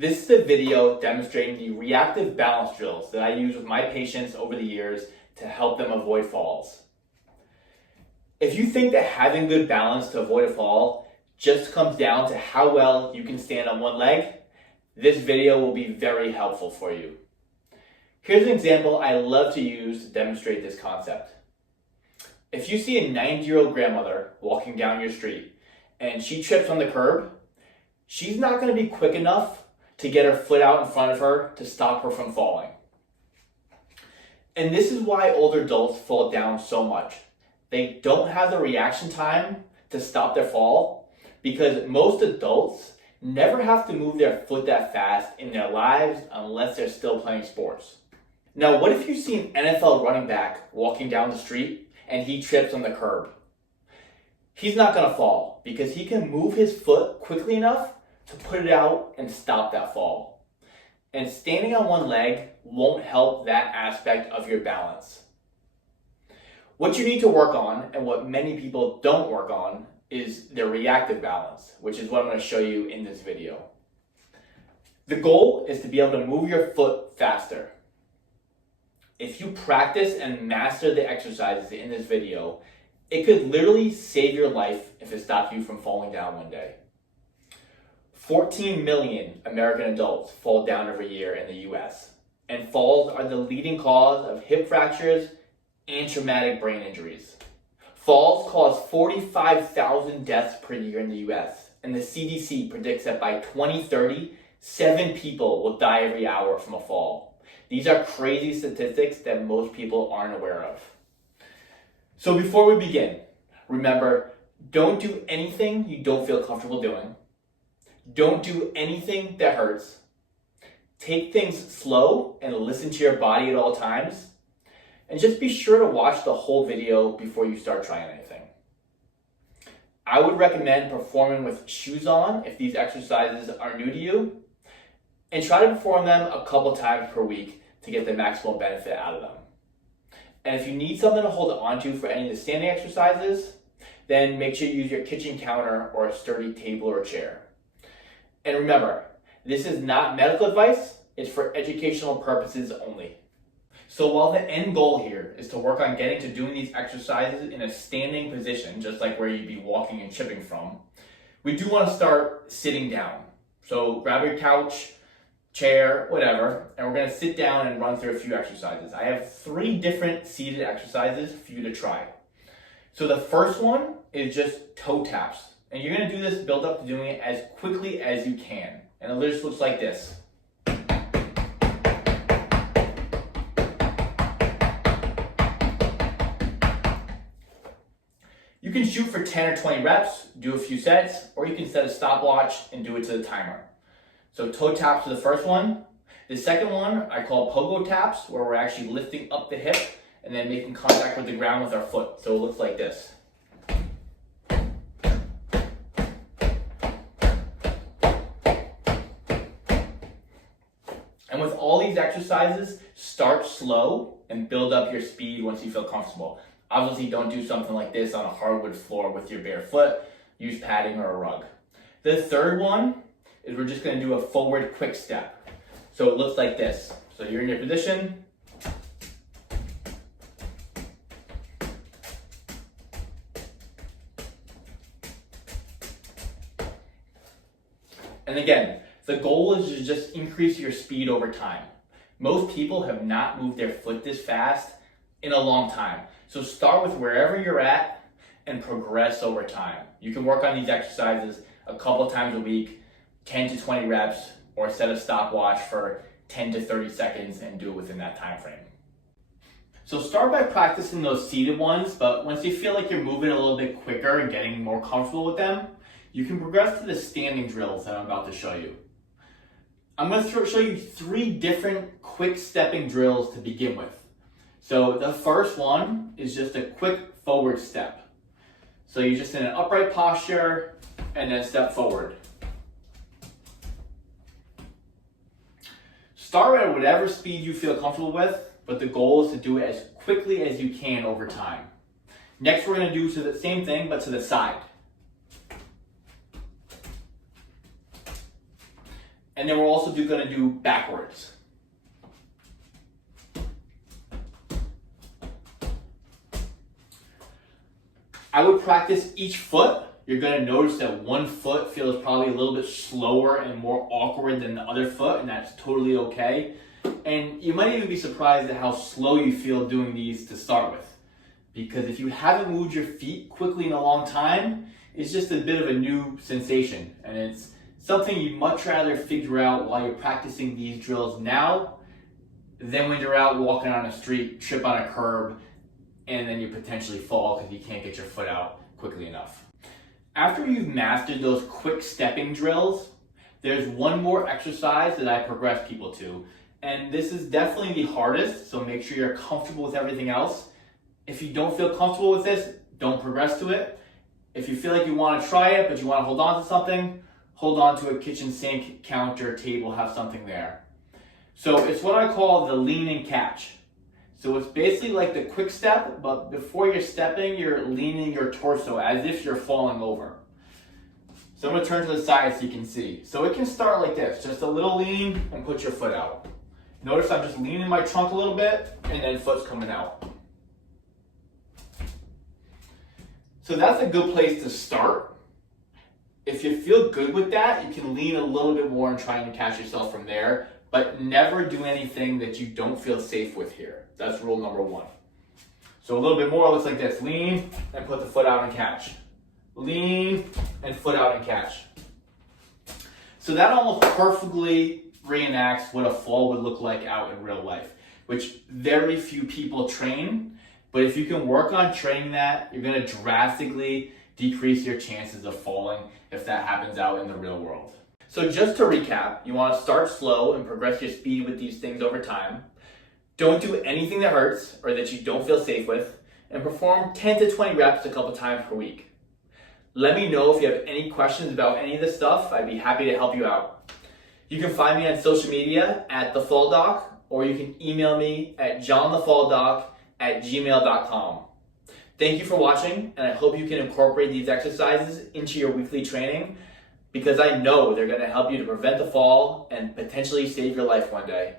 This is a video demonstrating the reactive balance drills that I use with my patients over the years to help them avoid falls. If you think that having good balance to avoid a fall just comes down to how well you can stand on one leg, this video will be very helpful for you. Here's an example I love to use to demonstrate this concept. If you see a 90-year-old grandmother walking down your street and she trips on the curb, she's not going to be quick enough to get her foot out in front of her to stop her from falling. And this is why older adults fall down so much. They don't have the reaction time to stop their fall because most adults never have to move their foot that fast in their lives unless they're still playing sports. Now, what if you see an NFL running back walking down the street and he trips on the curb? He's not going to fall because he can move his foot quickly enough to put it out and stop that fall. And standing on one leg won't help that aspect of your balance. What you need to work on, and what many people don't work on, is their reactive balance, which is what I'm going to show you in this video. The goal is to be able to move your foot faster. If you practice and master the exercises in this video, it could literally save your life if it stops you from falling down one day. 14 million American adults fall down every year in the US, and falls are the leading cause of hip fractures and traumatic brain injuries. Falls cause 45,000 deaths per year in the US, and the CDC predicts that by 2030, 7 people will die every hour from a fall. These are crazy statistics that most people aren't aware of. So before we begin, remember, don't do anything you don't feel comfortable doing. Don't do anything that hurts. Take things slow and listen to your body at all times. And just be sure to watch the whole video before you start trying anything. I would recommend performing with shoes on if these exercises are new to you. And try to perform them a couple times per week to get the maximum benefit out of them. And if you need something to hold on to for any of the standing exercises, then make sure you use your kitchen counter or a sturdy table or chair. And remember, this is not medical advice, it's for educational purposes only. So while the end goal here is to work on getting to doing these exercises in a standing position, just like where you'd be walking and chipping from, we do want to start sitting down. So grab your couch, chair, whatever, and we're going to sit down and run through a few exercises. I have 3 different seated exercises for you to try. So the first one is just toe taps. And you're going to do this, build up to doing it as quickly as you can. And it just looks like this. You can shoot for 10 or 20 reps, do a few sets, or you can set a stopwatch and do it to the timer. So toe taps are the first one. The second one I call pogo taps, where we're actually lifting up the hip and then making contact with the ground with our foot. So it looks like this. And with all these exercises, start slow and build up your speed once you feel comfortable. Obviously, don't do something like this on a hardwood floor with your bare foot. Use padding or a rug. The third one is we're just going to do a forward quick step. So it looks like this. So you're in your position. And again, the goal is to just increase your speed over time. Most people have not moved their foot this fast in a long time. So start with wherever you're at and progress over time. You can work on these exercises a couple times a week, 10 to 20 reps, or set a stopwatch for 10 to 30 seconds and do it within that time frame. So start by practicing those seated ones, but once you feel like you're moving a little bit quicker and getting more comfortable with them, you can progress to the standing drills that I'm about to show you. I'm going to show you 3 different quick stepping drills to begin with. So the first one is just a quick forward step. So you're just in an upright posture and then step forward. Start at whatever speed you feel comfortable with, but the goal is to do it as quickly as you can over time. Next, we're going to do the same thing, but to the side. And then we're also going to do backwards. I would practice each foot. You're going to notice that one foot feels probably a little bit slower and more awkward than the other foot, and that's totally okay. And you might even be surprised at how slow you feel doing these to start with. Because if you haven't moved your feet quickly in a long time, it's just a bit of a new sensation. And it's something you'd much rather figure out while you're practicing these drills now than when you're out walking on a street, trip on a curb, and then you potentially fall because you can't get your foot out quickly enough. After you've mastered those quick stepping drills, there's one more exercise that I progress people to. And this is definitely the hardest, so make sure you're comfortable with everything else. If you don't feel comfortable with this, don't progress to it. If you feel like you want to try it, but you want to hold on to something, hold on to a kitchen sink, counter, table, have something there. So it's what I call the lean and catch. So it's basically like the quick step, but before you're stepping, you're leaning your torso as if you're falling over. So I'm going to turn to the side so you can see. So it can start like this, just a little lean and put your foot out. Notice I'm just leaning my trunk a little bit and then foot's coming out. So that's a good place to start. If you feel good with that, you can lean a little bit more and try and catch yourself from there, but never do anything that you don't feel safe with here. That's rule number one. So a little bit more looks like this. Lean and put the foot out and catch. Lean and foot out and catch. So that almost perfectly reenacts what a fall would look like out in real life, which very few people train. But if you can work on training that, you're going to drastically decrease your chances of falling if that happens out in the real world. So just to recap, you want to start slow and progress your speed with these things over time. Don't do anything that hurts or that you don't feel safe with, and perform 10 to 20 reps a couple times per week. Let me know if you have any questions about any of this stuff. I'd be happy to help you out. You can find me on social media at thefalldoc, or you can email me at johnthefalldoc@gmail.com. Thank you for watching, and I hope you can incorporate these exercises into your weekly training, because I know they're going to help you to prevent the fall and potentially save your life one day.